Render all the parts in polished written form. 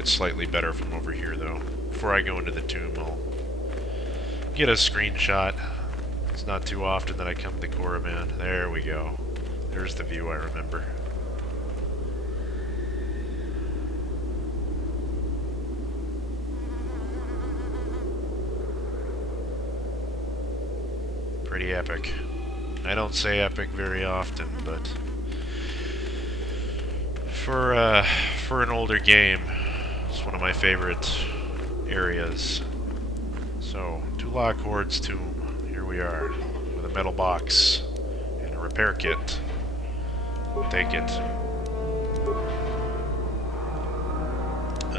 it slightly better from over here, though. Before I go into the tomb, I'll get a screenshot. It's not too often that I come to Korriban. There we go. There's the view I remember. Pretty epic. I don't say epic very often, but for an older game, it's one of my favorite areas. So, Tulak Hord's tomb. Here we are, with a metal box and a repair kit. Take it.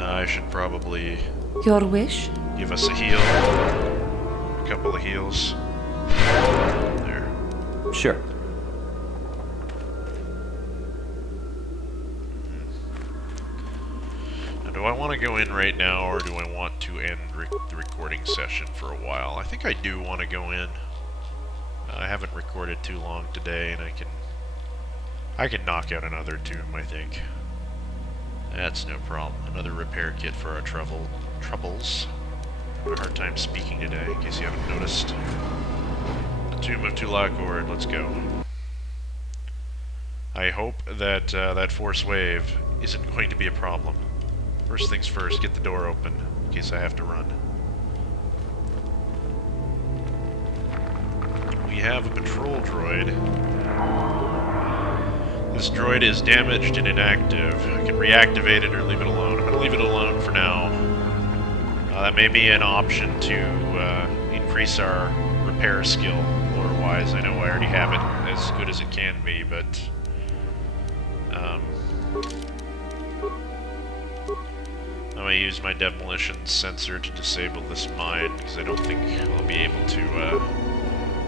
I should probably Your wish? give us a heal. A couple of heals. There. Sure. Now, do I want to go in right now, or do I want to end the recording session for a while? I think I do want to go in. I haven't recorded too long today, and I can knock out another tomb, I think. That's no problem. Another repair kit for our troubles. Having a hard time speaking today, in case you haven't noticed. The Tomb of Tulak Hord, let's go. I hope that that force wave isn't going to be a problem. First things first, get the door open, in case I have to run. We have a patrol droid. This droid is damaged and inactive. I can reactivate it or leave it alone. I'm going to leave it alone for now. That may be an option to increase our repair skill, lore-wise. I know I already have it as good as it can be, but I'm going to use my demolition sensor to disable this mine, because I don't think I'll be able to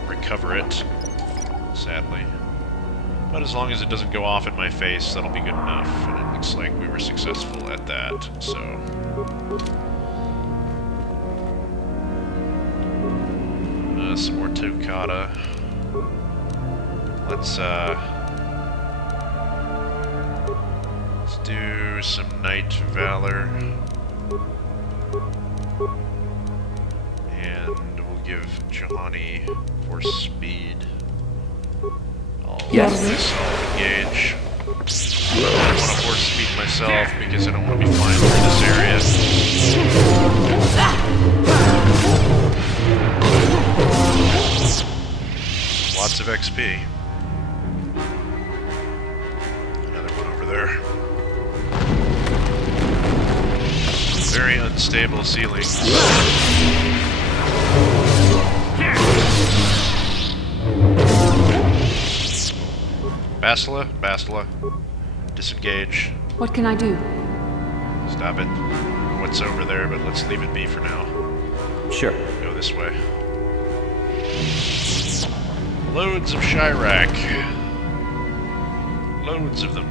recover it, sadly. But as long as it doesn't go off in my face, that'll be good enough, and it looks like we were successful at that, so... some more Tokata. Let's do some Night Valor. And we'll give Juhani force speed. I'll myself engage. I don't want to force speed myself because I don't want to be flying through this area. Lots of XP. Another one over there. Very unstable ceiling. Bastila, disengage. What can I do? Stop it. What's over there, but let's leave it be for now. Sure. Go this way. Loads of Chirac. Loads of them.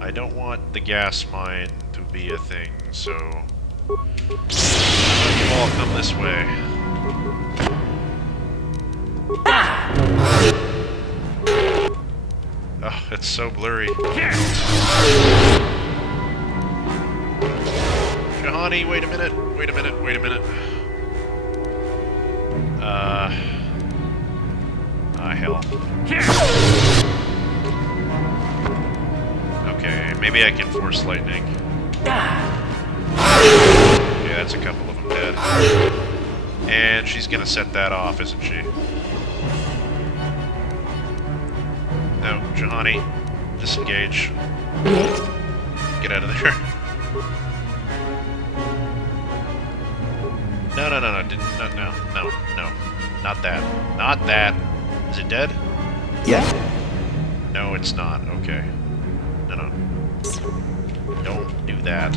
I don't want the gas mine to be a thing, so... you all come this way. Oh, it's so blurry. Juhani, wait a minute. Hell. Okay, maybe I can force lightning. Okay, that's a couple of them dead. And she's gonna set that off, isn't she? No, Juhani, disengage. Get out of there. No, not that. Not that. Is it dead? Yeah. No, it's not. Okay. No. Don't do that.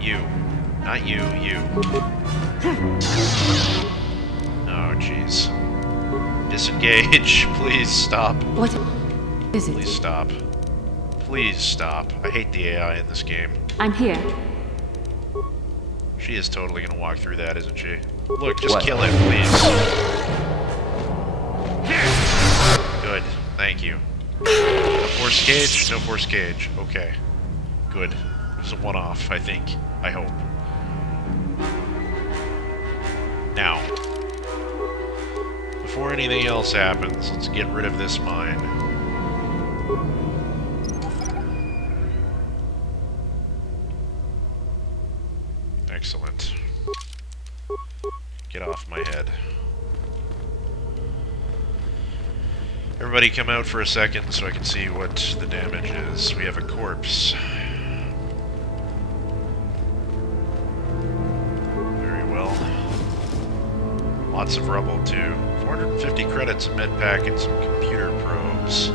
You. Not you, you. Oh, jeez. Disengage. Please stop. What is it? Please stop. Please stop. I hate the AI in this game. I'm here. She is totally gonna walk through that, isn't she? Look, just What? kill it, please. Good, thank you. No force cage? No force cage. Okay. Good. It's a one-off, I think. I hope. Now, before anything else happens, let's get rid of this mine. Excellent. Get off my head. Everybody come out for a second so I can see what the damage is. We have a corpse. Very well. Lots of rubble too. 450 credits, a med pack, and some computer probes.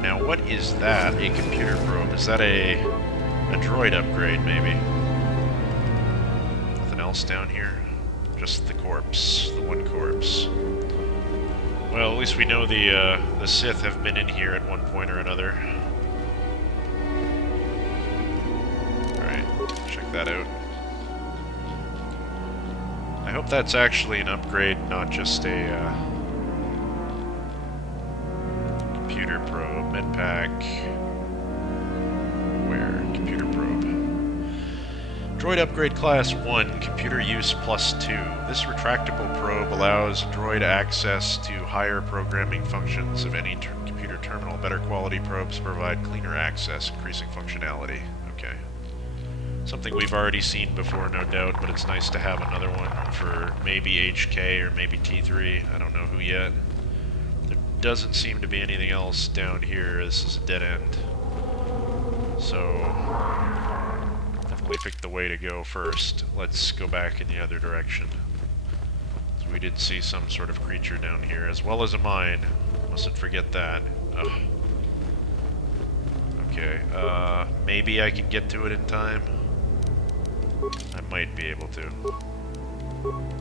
Now what is that, a computer probe? Is that a droid upgrade maybe? Nothing else down here? Just the corpse. The one corpse. Well, at least we know the Sith have been in here at one point or another. Alright, check that out. I hope that's actually an upgrade, not just a computer probe. Medpack. Where? Computer probe. Droid upgrade class 1, computer use +2. This retractable probe allows droid access to higher programming functions of any computer terminal. Better quality probes provide cleaner access, increasing functionality. Okay. Something we've already seen before, no doubt, but it's nice to have another one for maybe HK or maybe T3. I don't know who yet. There doesn't seem to be anything else down here. This is a dead end. So we picked the way to go first. Let's go back in the other direction. So we did see some sort of creature down here, as well as a mine. Mustn't forget that. Ugh. Okay, maybe I can get to it in time. I might be able to.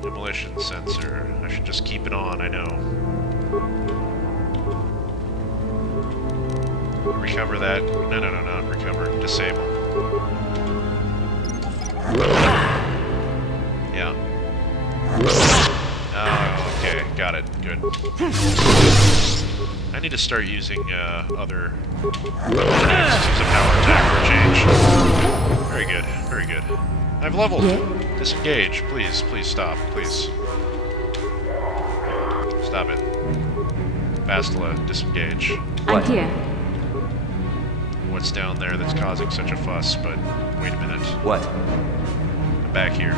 Demolition sensor. I should just keep it on, I know. Recover that. No, not recover. Disable. Yeah. Oh, okay. Got it. Good. I need to start using other attacks. Use a power attack for a change. Very good. Very good. I've leveled. Yeah. Disengage. Please. Please stop. Please. Stop it. Bastila, disengage. I'm here. What's down there that's causing such a fuss, but wait a minute. What? I'm back here.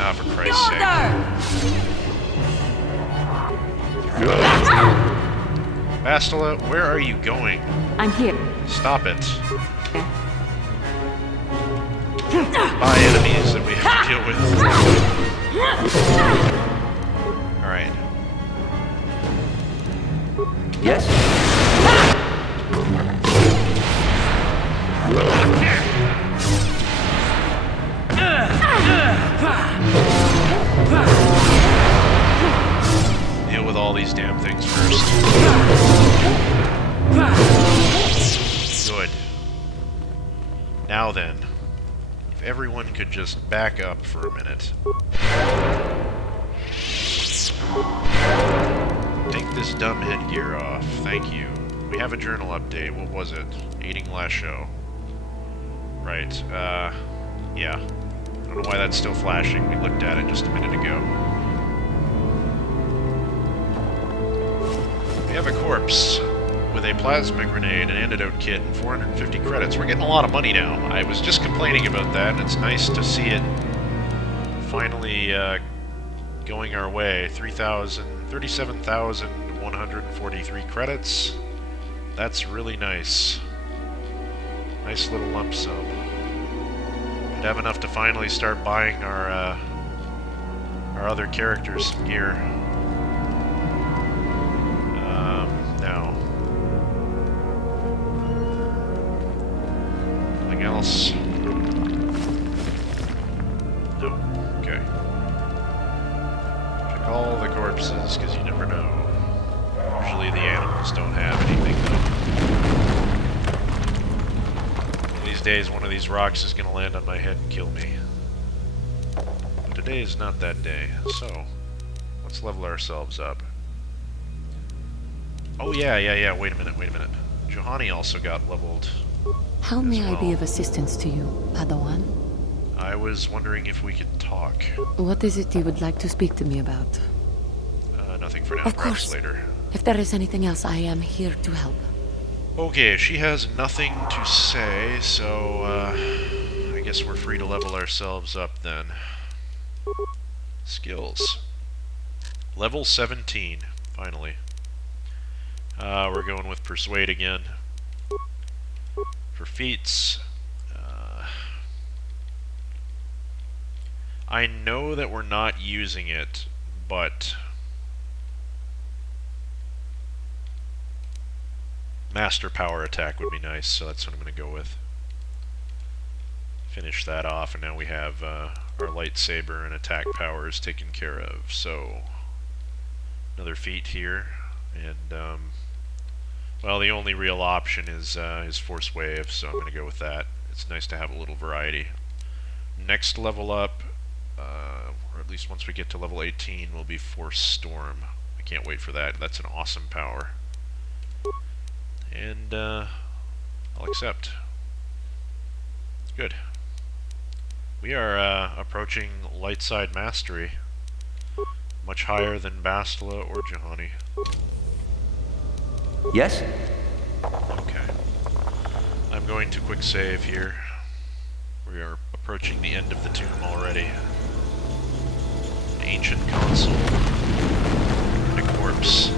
Ah, for Christ's sake. Bastila, where are you going? I'm here. Stop it. By enemies that we have to deal with. Alright. Yes? Deal with all these damn things first. Good. Now then, if everyone could just back up for a minute. Take this dumb headgear off. Thank you. We have a journal update. What was it? Aiding last show. Right. Yeah. I don't know why that's still flashing. We looked at it just a minute ago. We have a corpse with a plasma grenade, an antidote kit, and 450 credits. We're getting a lot of money now. I was just complaining about that, and it's nice to see it finally going our way. 37,143 credits. That's really nice. Nice little lump sum. Should have enough to finally start buying our other characters some gear. Now. Anything else? No. Okay. Check all the corpses, because you never know. Usually the animals don't have anything, though. One of these days, one of these rocks is going to land on my head and kill me. But today is not that day, so let's level ourselves up. Oh, yeah. Wait a minute. Johanny also got leveled. How may I be of assistance to you, Padawan? I was wondering if we could talk. What is it you would like to speak to me about? Nothing for now, Of perhaps course. later. If there is anything else, I am here to help. Okay, she has nothing to say, so, I guess we're free to level ourselves up then. Skills. Level 17, finally. We're going with Persuade again. For feats, I know that we're not using it, but Master Power Attack would be nice, so that's what I'm going to go with. Finish that off, and now we have our lightsaber and attack powers taken care of. So, another feat here, and well, the only real option is Force Wave, so I'm going to go with that. It's nice to have a little variety. Next level up, or at least once we get to level 18, will be Force Storm. I can't wait for that. That's an awesome power. And I'll accept. Good. We are approaching light side mastery. Much higher than Bastila or Johanny. Yes? Okay. I'm going to quick save here. We are approaching the end of the tomb already. An ancient console. And a corpse.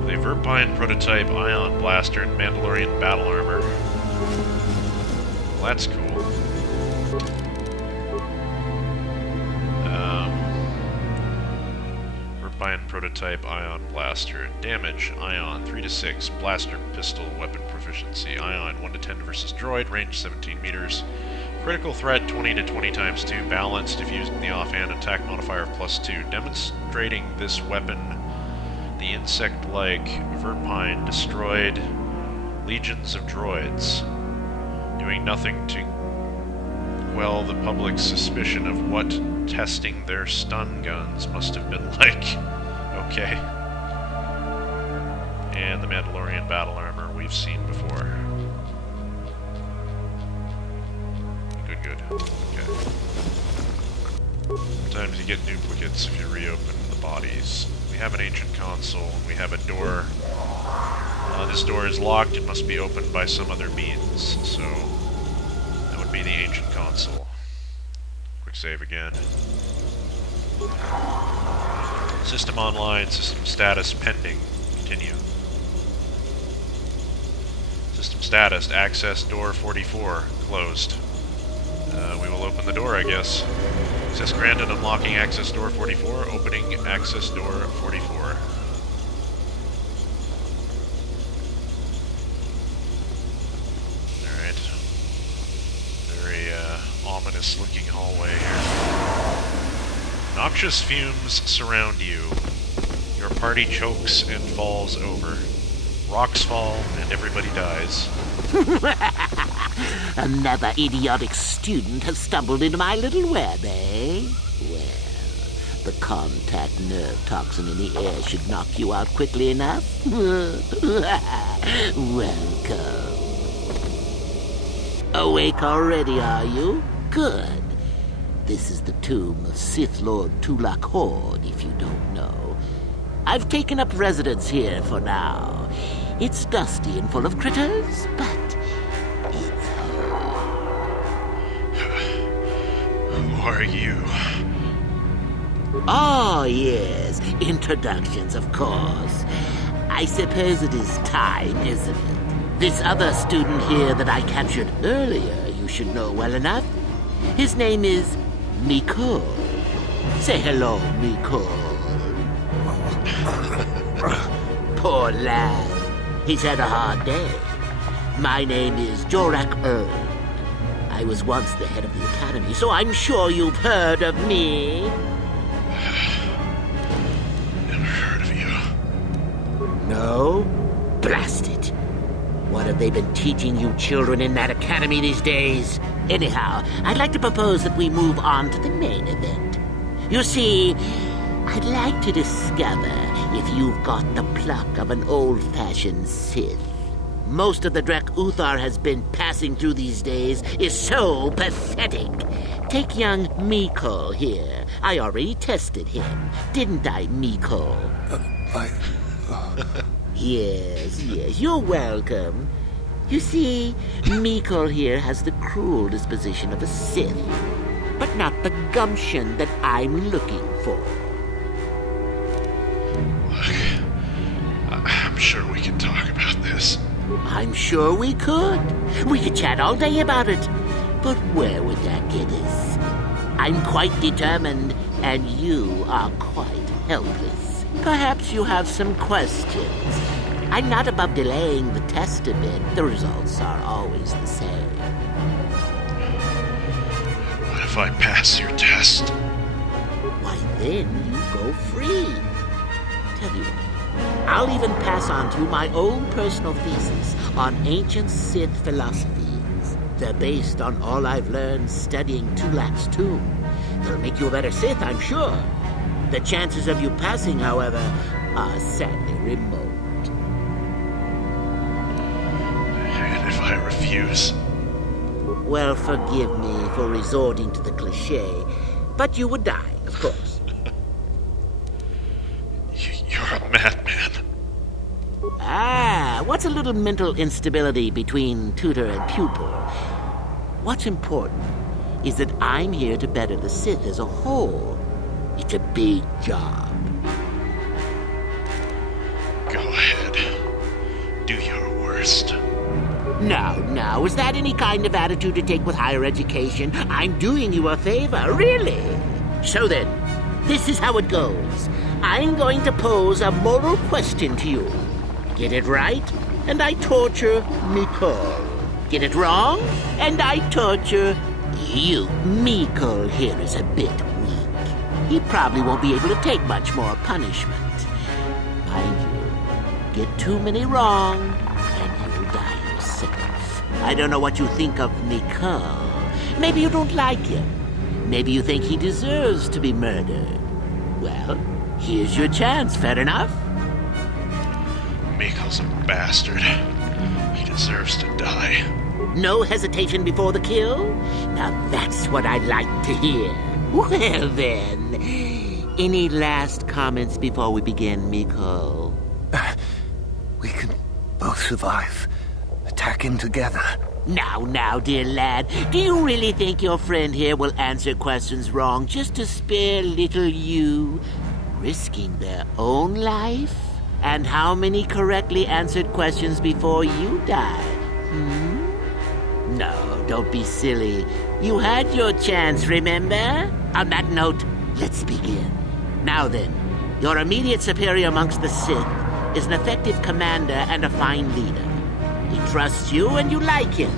With a Verpine prototype ion blaster and Mandalorian battle armor. Well, that's cool. Verpine prototype ion blaster. Damage, ion 3 to 6. Blaster pistol weapon proficiency. Ion 1 to 10 versus droid. Range 17 meters. Critical threat 20 to 20 times 2. Balanced if used in the offhand. Attack modifier of +2. Demonstrating this weapon, the insect-like Verpine destroyed legions of droids, doing nothing to quell the public's suspicion of what testing their stun guns must have been like. Okay. And the Mandalorian battle armor we've seen before. Good. Okay. Sometimes you get duplicates if you reopen the bodies. We have an ancient console, and we have a door. This door is locked. It must be opened by some other means, so that would be the ancient console. Quick save again. System online, system status pending. Continue. System status, access door 44, closed. We will open the door, I guess. Access granted, unlocking access door 44, opening access door 44. Alright. Very ominous looking hallway here. Noxious fumes surround you. Your party chokes and falls over. Rocks fall and everybody dies. Another idiotic student has stumbled into my little web, eh? Well, the contact nerve toxin in the air should knock you out quickly enough. Welcome. Awake already, are you? Good. This is the tomb of Sith Lord Tulak Hord, if you don't know. I've taken up residence here for now. It's dusty and full of critters, but it's Who are you? Oh, yes. Introductions, of course. I suppose it is time, isn't it? This other student here that I captured earlier, you should know well enough. His name is Mikol. Say hello, Mikol. Poor lad. He's had a hard day. My name is Jorak Erd. I was once the head of the academy, so I'm sure you've heard of me. Never heard of you. No? Blast it. What have they been teaching you children in that academy these days? Anyhow, I'd like to propose that we move on to the main event. You see, I'd like to discover if you've got the pluck of an old-fashioned Sith. Most of the Drek Uthar has been passing through these days is so pathetic. Take young Mikol here. I already tested him, didn't I, Mikol? Yes, you're welcome. You see, Mikol here has the cruel disposition of a Sith, but not the gumption that I'm looking for. Look, I'm sure we can talk about this. I'm sure we could. We could chat all day about it. But where would that get us? I'm quite determined, and you are quite helpless. Perhaps you have some questions. I'm not above delaying the test a bit. The results are always the same. What if I pass your test? Why, then you go free. Tell you what, I'll even pass on to you my own personal thesis on ancient Sith philosophies. They're based on all I've learned studying Tulak's tomb. They'll make you a better Sith, I'm sure. The chances of you passing, however, are sadly remote. And if I refuse? Well, forgive me for resorting to the cliché, but you would die, of course. You're a madman. Ah, what's a little mental instability between tutor and pupil? What's important is that I'm here to better the Sith as a whole. It's a big job. Go ahead. Do your worst. Now, is that any kind of attitude to take with higher education? I'm doing you a favor, really. So then, this is how it goes. I'm going to pose a moral question to you. Get it right, and I torture Mikol. Get it wrong, and I torture you. Mikol here is a bit weak. He probably won't be able to take much more punishment. Mind you, get too many wrong, and you'll die yourself. I don't know what you think of Mikol. Maybe you don't like him. Maybe you think he deserves to be murdered. Well, here's your chance, fair enough? Mikol's a bastard. He deserves to die. No hesitation before the kill? Now that's what I like to hear. Well then, any last comments before we begin, Mikol? We can both survive. Attacking together. Now, dear lad, do you really think your friend here will answer questions wrong just to spare little you, risking their own life? And how many correctly answered questions before you died? No, don't be silly. You had your chance, remember? On that note, let's begin. Now then, your immediate superior amongst the Sith is an effective commander and a fine leader. He trusts you and you like him.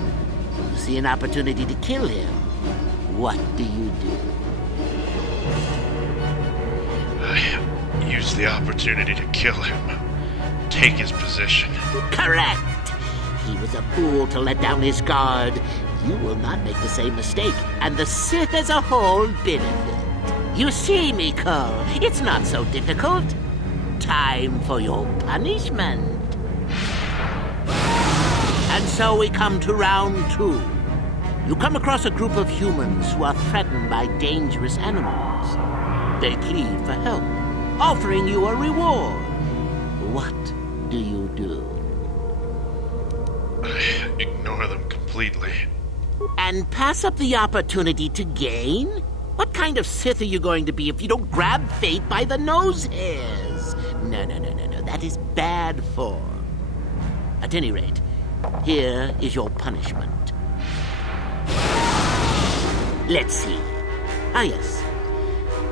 You see an opportunity to kill him. What do you do? I use the opportunity to kill him. Take his position. Correct! He was a fool to let down his guard. You will not make the same mistake, and the Sith as a whole benefit. You see, Mikol, it's not so difficult. Time for your punishment. And so we come to round 2. You come across a group of humans who are threatened by dangerous animals. They plead for help, offering you a reward. What do you do? I ignore them completely. And pass up the opportunity to gain? What kind of Sith are you going to be if you don't grab fate by the nose hairs? No. That is bad form. At any rate, here is your punishment. Let's see. Ah, yes.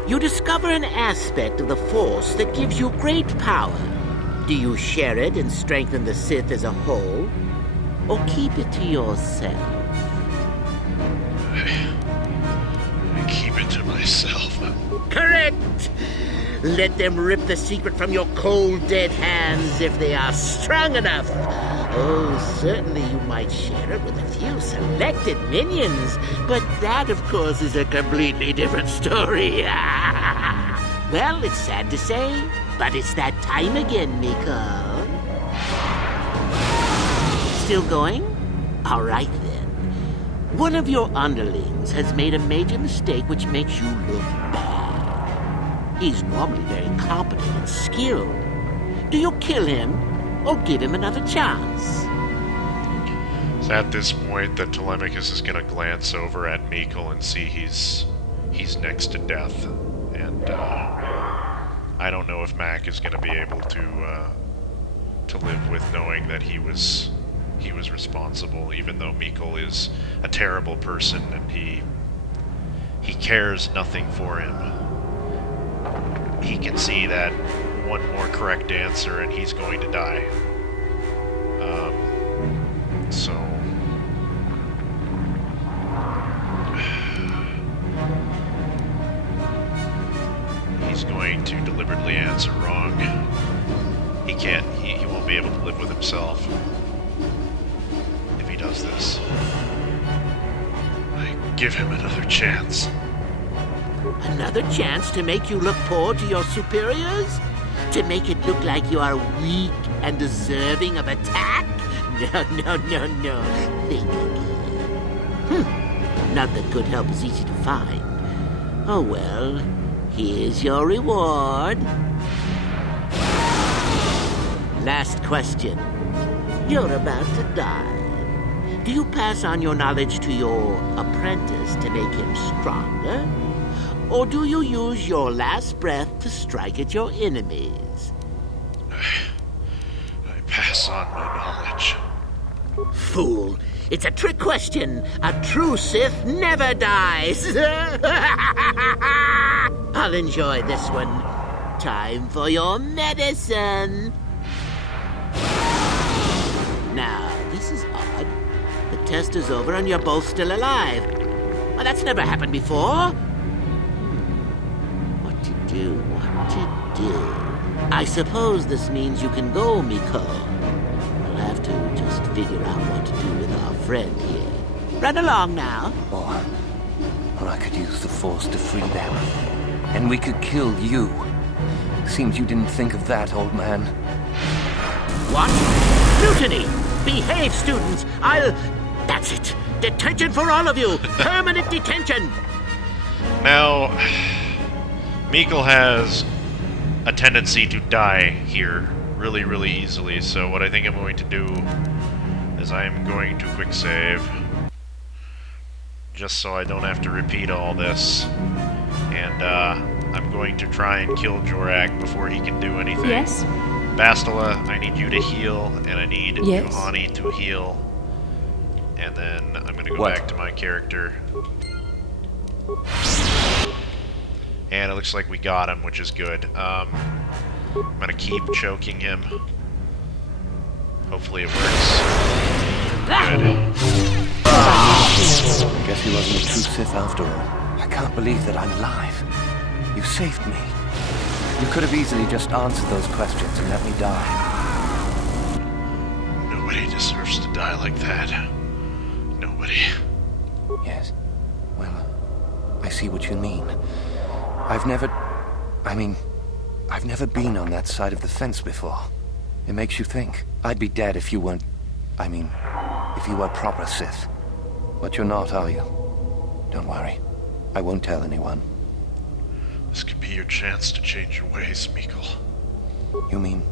You discover an aspect of the Force that gives you great power. Do you share it and strengthen the Sith as a whole? Or keep it to yourself? I keep it to myself. Correct! Let them rip the secret from your cold, dead hands if they are strong enough. Oh, certainly you might share it with a few selected minions, but that, of course, is a completely different story. Well, it's sad to say, but it's that time again, Miko. Still going? All right, then. One of your underlings has made a major mistake which makes you look bad. He's normally very competent and skilled. Do you kill him, or give him another chance? So at this point, that Telemachus is going to glance over at Mikkel and see he's next to death, and I don't know if Mac is going to be able to live with knowing that he was responsible, even though Mikkel is a terrible person and he cares nothing for him. He can see that one more correct answer and he's going to die. So he's going to deliberately answer wrong. He can't. He won't be able to live with himself if he does this. I give him another chance. Another chance to make you look poor to your superiors? To make it look like you are weak and deserving of attack? No. Think again. Not that good help is easy to find. Oh well, here's your reward. Last question. You're about to die. Do you pass on your knowledge to your apprentice to make him stronger? Or do you use your last breath to strike at your enemies? I pass on my knowledge. Fool! It's a trick question! A true Sith never dies! I'll enjoy this one. Time for your medicine! Now, this is odd. The test is over and you're both still alive. Well, that's never happened before. What to do? I suppose this means you can go, Miko. We'll have to just figure out what to do with our friend here. Run along now. Or I could use the Force to free them. And we could kill you. Seems you didn't think of that, old man. What? Mutiny! Behave, students! That's it! Detention for all of you! Permanent detention! Now, Mikkel has a tendency to die here really, really easily, so what I think I'm going to do is I'm going to quick save, just so I don't have to repeat all this, and I'm going to try and kill Jorak before he can do anything. Yes? Bastila, I need you to heal, and I need Yes. Juhani to heal, and then I'm going to go What? back to my character. And it looks like we got him, which is good. I'm gonna keep choking him. Hopefully it works. Good. I guess he wasn't a true Sith after all. I can't believe that I'm alive. You saved me. You could have easily just answered those questions and let me die. Nobody deserves to die like that. Nobody. Yes. Well, I see what you mean. I've never been on that side of the fence before. It makes you think. I'd be dead if you weren't... if you were proper Sith. But you're not, are you? Don't worry. I won't tell anyone. This could be your chance to change your ways, Mikkel. You mean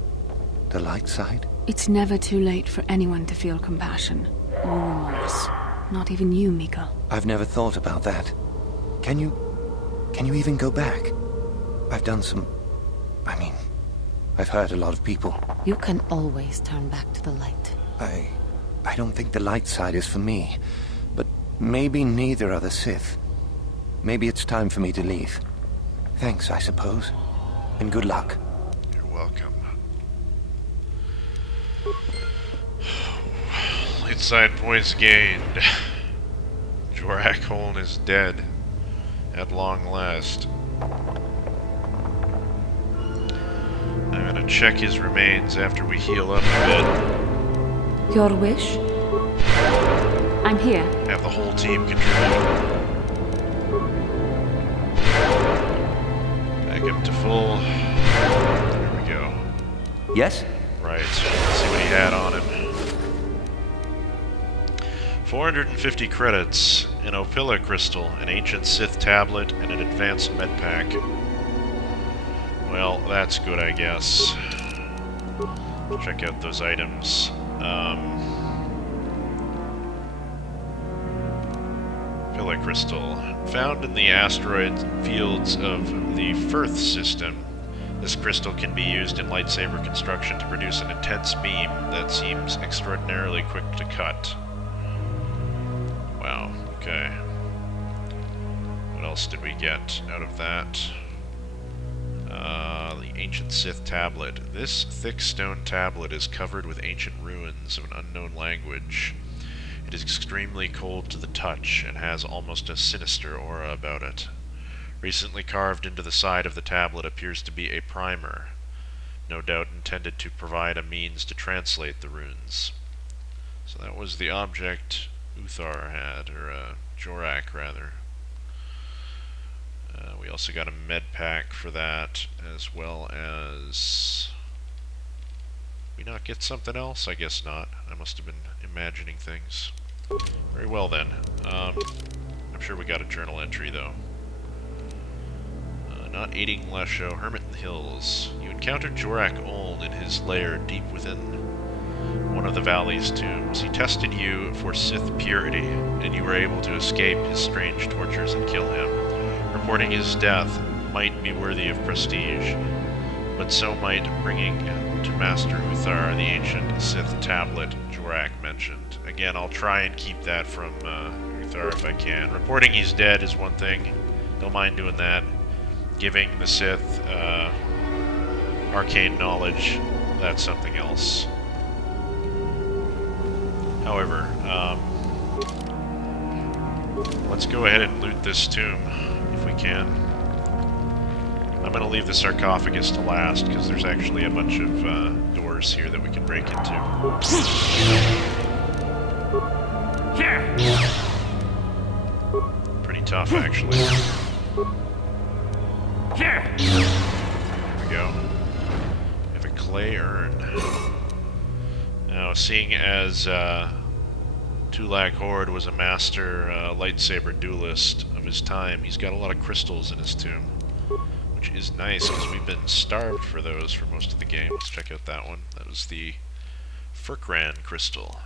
the light side? It's never too late for anyone to feel compassion or remorse. Not even you, Miko. I've never thought about that. Can you even go back? I've done some... I've hurt a lot of people. You can always turn back to the light. I don't think the light side is for me. But maybe neither are the Sith. Maybe it's time for me to leave. Thanks, I suppose. And good luck. You're welcome. Light side points gained. Jorak Holn is dead. At long last. I'm gonna check his remains after we heal up a bit. Your wish? I'm here. Have the whole team contribute. Back Skip to full. There we go. Yes? Right. Let's see what he had on him. 450 credits, an Opila crystal, an ancient Sith tablet, and an advanced med pack. Well, that's good, I guess. Check out those items. Opila crystal. Found in the asteroid fields of the Firth system, this crystal can be used in lightsaber construction to produce an intense beam that seems extraordinarily quick to cut. Wow, okay. What else did we get out of that? The ancient Sith tablet. This thick stone tablet is covered with ancient ruins of an unknown language. It is extremely cold to the touch and has almost a sinister aura about it. Recently carved into the side of the tablet appears to be a primer, no doubt intended to provide a means to translate the runes. So that was the object KotOR had, or Jorak rather. We also got a med pack for that, as well as... Did we not get something else? I guess not. I must have been imagining things. Very well then. I'm sure we got a journal entry though. Not aiding Lesho, hermit in the hills. You encountered Jorak Oln in his lair deep within one of the valley's tombs. He tested you for Sith purity, and you were able to escape his strange tortures and kill him. Reporting his death might be worthy of prestige, but so might bringing to Master KotOR the ancient Sith tablet Jorak mentioned. Again, I'll try and keep that from KotOR if I can. Reporting he's dead is one thing. Don't mind doing that. Giving the Sith arcane knowledge, that's something else. However, let's go ahead and loot this tomb if we can. I'm going to leave the sarcophagus to last because there's actually a bunch of doors here that we can break into. Pretty tough, actually. There we go. We have a clay urn. Now, seeing as Tulak Hord was a master lightsaber duelist of his time, he's got a lot of crystals in his tomb, which is nice because we've been starved for those for most of the game. Let's check out that one. That was the Furkran crystal.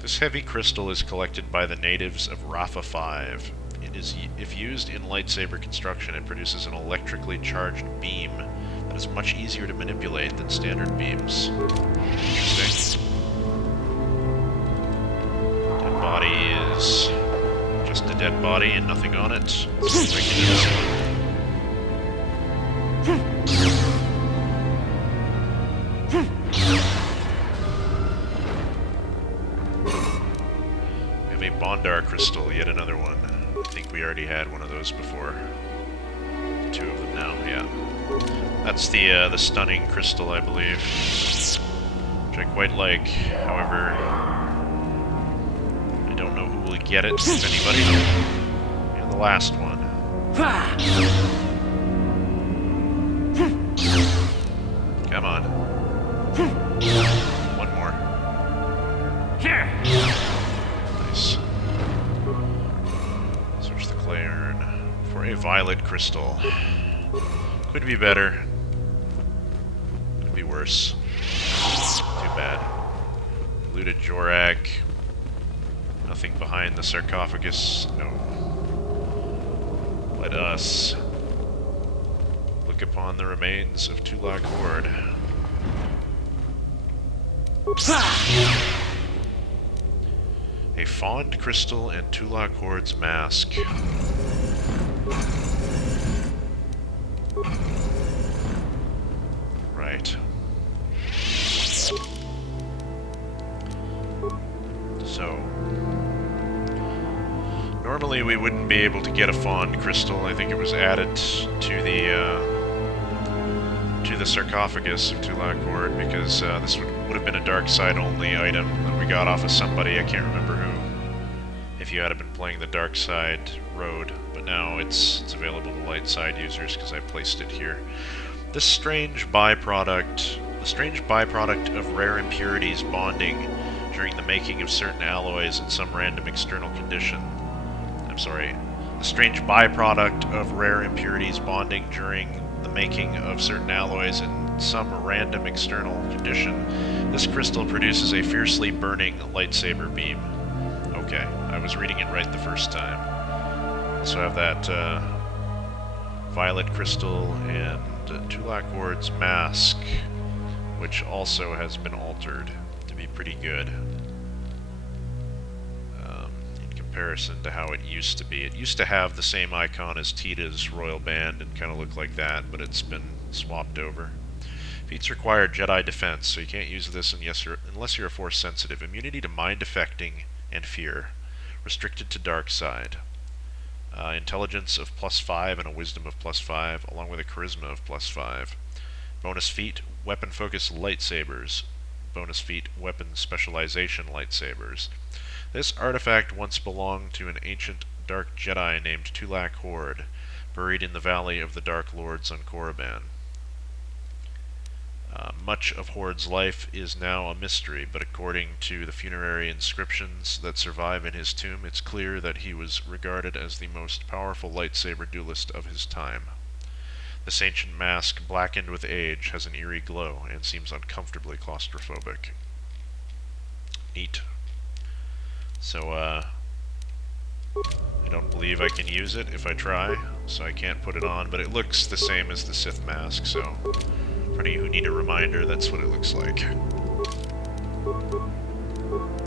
This heavy crystal is collected by the natives of Rafa 5. If used in lightsaber construction, it produces an electrically charged beam that is much easier to manipulate than standard beams. Interesting. Dead body is just a dead body and nothing on it. Let's see if I can do this one. We have a Bondar crystal, yet another one. I think we already had one of those before. Two of them now, yeah. That's the stunning crystal, I believe, which I quite like. However, I don't know who will get it, if anybody. And the last one. Come on. One more. Nice. Search the clay urn for a violet crystal. Could be better. Could be worse. Too bad. Looted Jorak. Nothing behind the sarcophagus. No. Let us look upon the remains of Tulak Hord. A fond crystal and Tulak Hord's mask. Right. So, normally we wouldn't be able to get a fond crystal. I think it was added to the sarcophagus of Tulak Hord because this would have been a dark side only item that we got off of somebody. I can't remember who. if you had been playing the dark side road, but now it's available to light side users because I placed it here. The strange byproduct of rare impurities bonding during the making of certain alloys in some random external condition. The strange byproduct of rare impurities bonding during the making of certain alloys in some random external condition. This crystal produces a fiercely burning lightsaber beam. Okay, I was reading it right the first time. Also have that violet crystal and Tulak Hord's mask, which also has been altered to be pretty good in comparison to how it used to be. It used to have the same icon as Tita's royal band and kind of look like that, but it's been swapped over. Feats require Jedi defense, so you can't use this unless you're a Force sensitive. Immunity to mind affecting and fear, restricted to dark side. Intelligence of +5 and a wisdom of +5, along with a charisma of +5. Bonus feat, weapon focus lightsabers. Bonus feat, weapon specialization lightsabers. This artifact once belonged to an ancient dark Jedi named Tulak Hord, buried in the Valley of the Dark Lords on Korriban. Much of Hord's life is now a mystery, but according to the funerary inscriptions that survive in his tomb, it's clear that he was regarded as the most powerful lightsaber duelist of his time. This ancient mask, blackened with age, has an eerie glow and seems uncomfortably claustrophobic. Neat. So, I don't believe I can use it if I try, so I can't put it on, but it looks the same as the Sith mask, so for any who need a reminder, that's what it looks like.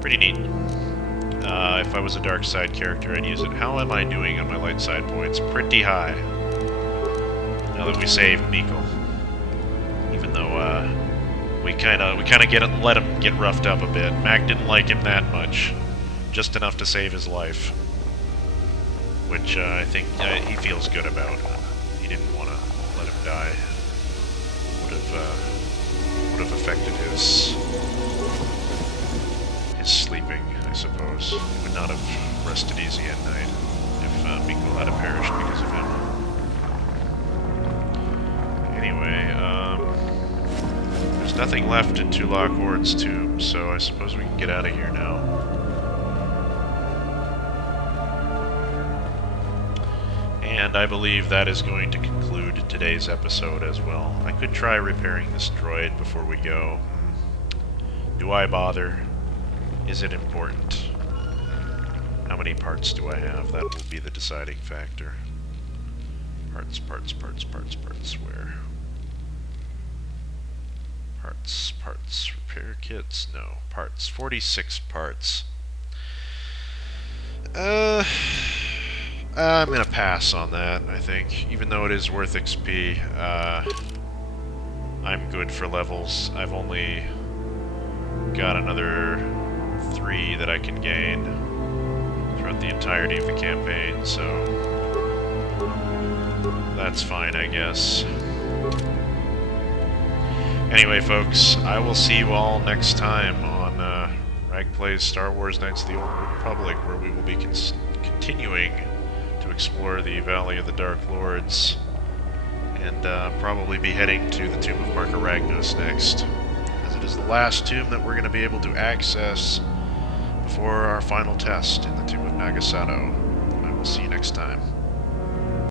Pretty neat. If I was a dark side character, I'd use it. How am I doing on my light side points? Pretty high. Now that we saved Mikkel. Even though, we kinda let him get roughed up a bit. Mac didn't like him that much. Just enough to save his life. Which, I think he feels good about. He didn't want to let him die. Would have affected his sleeping, I suppose. He would not have rested easy at night if Mikkel had perished because of him. Anyway, there's nothing left in Tulak Hord's tomb, so I suppose we can get out of here now. And I believe that is going to conclude today's episode as well. I could try repairing this droid before we go. Do I bother? Is it important? How many parts do I have? That will be the deciding factor. Parts. Where? Parts. Repair kits? No. Parts. 46 parts. I'm gonna pass on that, I think. Even though it is worth XP, I'm good for levels. I've only got another 3 that I can gain throughout the entirety of the campaign, so that's fine, I guess. Anyway, folks, I will see you all next time on Rag Plays Star Wars Knights of the Old Republic, where we will be continuing to explore the Valley of the Dark Lords, and probably be heading to the Tomb of Marka Ragnos next, as it is the last tomb that we're going to be able to access before our final test in the Tomb of Nagasato. I will see you next time.